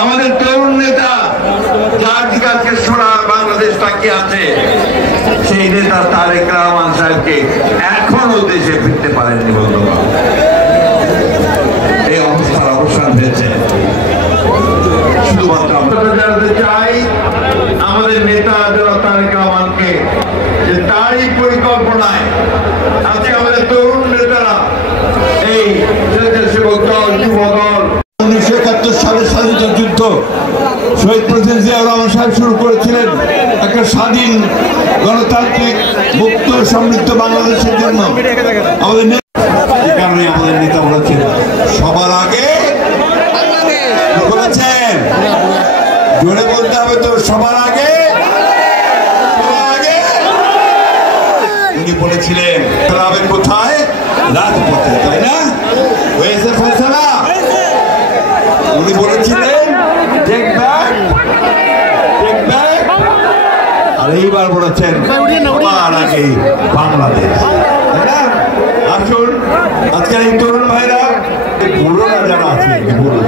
আমাদের তরুণ নেতা যার দিকে আজকে সোনা বাংলাদেশ তাকিয়ে আছে, সেই নেতা তারেক রহমান সাহেবকে এখনো দেশে ফিরতে পারেননি বন্ধুগণ। এই অবস্থার অবসান হয়েছে। শুধুমাত্র আমরা জানাতে চাই আমাদের নেতা জনাব তারেক রহমানকে যে তারই পরিকল্পনায় আজকে আমাদের তরুণ নেতারা এই স্বেচ্ছাসেবক দল, যুব দল 1971 সালের স্বাধীনতা যুদ্ধ শহীদ প্রেসিডেন্ট জিয়াউর রহমান সাহেব শুরু করেছিলেন একটা স্বাধীন গণতান্ত্রিক মুক্ত সমৃদ্ধ বাংলাদেশের জন্য। আমাদের কারণে আমাদের নেতা বলেছেন সবার আগে বলেছেন, জোরে বলতে হবে তো, সবার আগে উনি বলেছিলেন হবে কোথায়? রাজপথে, তাই না? হয়েছে ফয়সালা। উনি বলেছিলেন আর এইবার বলেছেন সবার আগে বাংলাদেশ, তাই না? আসুন আজকের এই তরুণ ভাইরা, বুড়োরা যারা আছে, বুড়ো